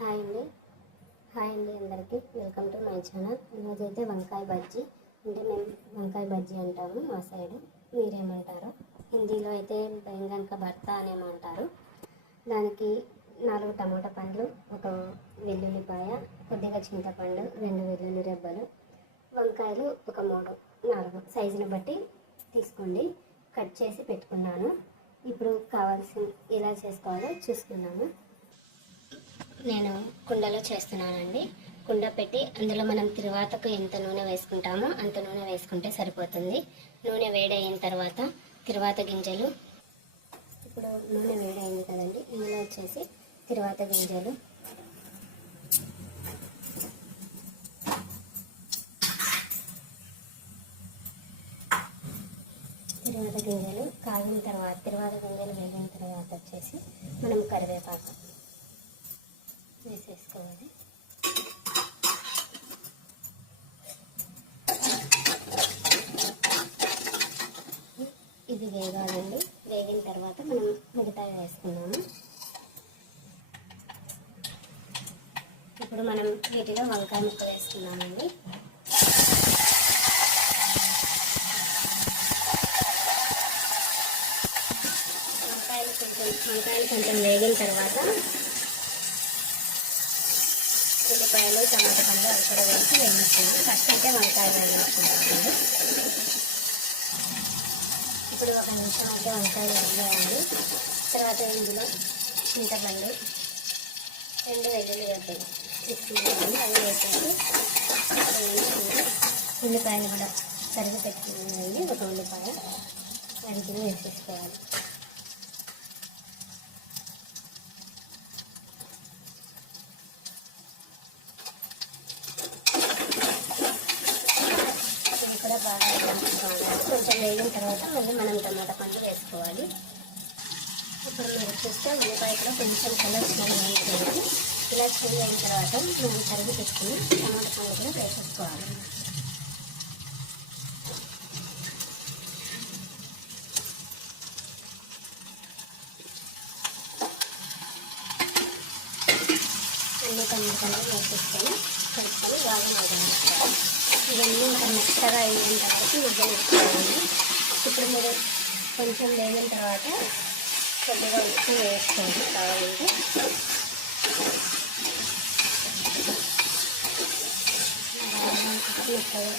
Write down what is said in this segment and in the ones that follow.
Hi అండి అందరికీ welcome to my channel. ఈరోజైతే వంకాయ బజ్జీ, అంటే మేము వంకాయ బజ్జీ అంటాము మా సైడ్, మీరేమంటారు? హిందీలో అయితే బెంగన్ కా భర్తా అనేమంటారు. దానికి 4 టమాటా పండ్లు, ఒక వెల్లుల్లిపాయ, కొద్దిగా చింతపండు, 2 వెల్లుల్లి రెబ్బలు, వంకాయలు ఒక 3, 4 సైజుని బట్టి తీసుకోండి. కట్ చేసి పెట్టుకున్నాను. ఇప్పుడు కావాల్సిన ఎలా చేసుకోవాలో చూసుకున్నాము. నేను కుండలో చేస్తున్నానండి. కుండ పెట్టి అందులో మనం తిరువాతకు ఎంత నూనె వేసుకుంటామో అంత నూనె వేసుకుంటే సరిపోతుంది. నూనె వేడైన తర్వాత తిరువాత గింజలు, ఇప్పుడు నూనె వేడైంది కదండి, ఇందులో వచ్చేసి తిరువాత గింజలు, కాగిన తర్వాత తిరువాత గింజలు వేగిన తర్వాత వచ్చేసి మనం కరివేపాకు వేసేసుకోవాలి. ఇది వేగాలండి. వేగిన తర్వాత మనం మిగతా వేసుకున్నాము. ఇప్పుడు మనం వీటిలో వంకాయ ముక్క వేసుకున్నామండి. వంకాయలు కొంచెం వేగిన తర్వాత ఉల్లిపాయలు, టమాటా పండు అవి కూడా వేసి వేయించుకున్నాం. ఫస్ట్ అయితే వంకాయలు వేయించుకుంటామండి. ఇప్పుడు 1 నిమిషం అయితే వంకాయలు వేయాలి. తర్వాత ఇందులో చింతపండు, 2 వెల్లుల్లి రెబ్బలు తీసుకున్నామండి, అవి వేసేసి ఉల్లిపాయలు కూడా తరిగి పెట్టుకున్నామండి. ఒక ఉల్లిపాయ తరిగి వేసేసుకోవాలి. బాగా వేయించుకోవాలి. కొంచెం వేగిన తర్వాత మళ్ళీ మనం టమాటా పండు వేసుకోవాలి. ఇప్పుడు మీరు చూస్తే ఉల్లిపాయ కూడా కొంచెం కలర్ చేంజ్ అయింది. ఇలా చేంజ్ అయిన తర్వాత మనం తరిగి పెట్టుకుని టమాటా పండు కూడా వేసేసుకోవాలి. అన్ని టమాటా పండు వేసేసుకొని కలుపుకొని బాగా వేయించుకోవాలి. ఇవన్నీ ఇంకా మెత్తగా అయినంత వరకు ముద్దలు వేసుకోవాలి. ఇప్పుడు మీరు కొంచెం వేగిన తర్వాత కొద్దిగా ఉప్పు వేసుకోండి కావాలంటే.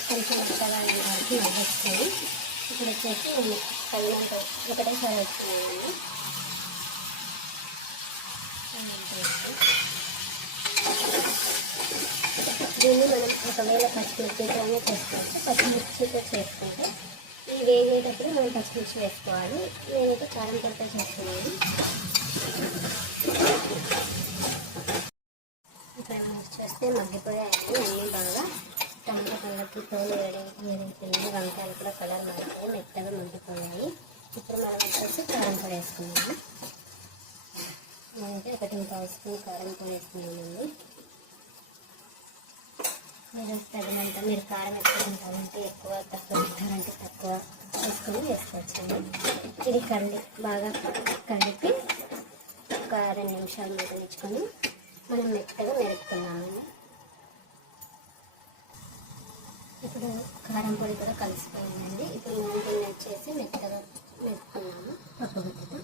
కొంచెం మెత్తగా అయిన వరకు మగ్గించుకొని ఇప్పుడు వచ్చేసి నేను తగినంత ఒకటేసారి వేసుకున్నానండి. దీన్ని మనం ఒకవేళ పచ్చిమిర్చితోనే చేసుకోవచ్చు. పచ్చిమిర్చితో చేసుకుంటే ఈ వేగేటప్పుడు మనం పచ్చిమిర్చి వేసుకోవాలి. నేనైతే కారం పొడితో చేస్తున్నాను. ఇక్కడ మిర్చి చేస్తే మగ్గిపోయాయండి అన్నీ బాగా. టమాటా పండ్లకి తోలు వేడైపోయింది. వంకాయలు కూడా కలర్ మారిపోయి మెత్తగా మగ్గిపోయాయి. ఇప్పుడు మనం వచ్చేసి కారం పొడి వేసుకున్నాము. నేనైతే 1 స్పూన్ కారం పొడి వేసుకున్నామండి. మీరు తగినంత, మీరు కారం ఎక్కువ తింటారంటే ఎక్కువ, తక్కువ తింటారంటే తక్కువ వేసుకొని వేసుకోవచ్చండి. ఇది బాగా కలిపి ఒక 2 నిమిషాలు మగ్గించుకొని మనం మెత్తగా మెరుపుకున్నామండి. ఇప్పుడు కారం పొడి కూడా కలిసిపోయిందండి. ఇప్పుడు నూనె వచ్చేసి మెత్తగా మెరుపుకున్నాము పప్పుగుత్తితో.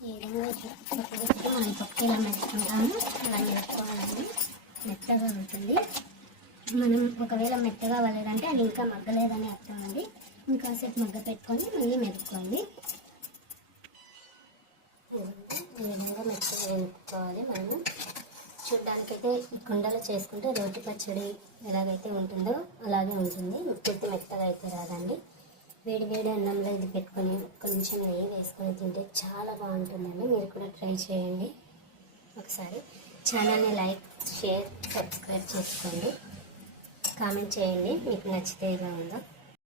ఈ విధంగా పప్పుగుత్తితో మనం పప్పు ఇలా మెరుపుకుంటాము, అలా మెరుపుకోవాలండి. మెత్తగా ఉంటుంది. మనం ఒకవేళ మెత్తగా అవ్వలేదంటే అది ఇంకా మగ్గలేదని అర్థం అండి. ఇంకాసేపు మగ్గ పెట్టుకొని మళ్ళీ మెరుపుకోండి. ఈ విధంగా మెత్తగా వేపుకోవాలి. మనము చూడ్డానికైతే ఈ కుండలో చేసుకుంటే రోటి పచ్చడి ఎలాగైతే ఉంటుందో అలాగే ఉంటుంది. పూర్తి మెత్తగా అయితే రాదండి. వేడి వేడి అన్నంలో ఇది పెట్టుకొని కొంచెం నెయ్యి వేసుకొని తింటే చాలా బాగుంటుందండి. మీరు కూడా ట్రై చేయండి ఒకసారి. ఛానల్ని లైక్, షేర్, సబ్స్క్రైబ్ చేసుకోండి. కామెంట్ చేయండి మీకు నచ్చితే ఎలా ఉందో.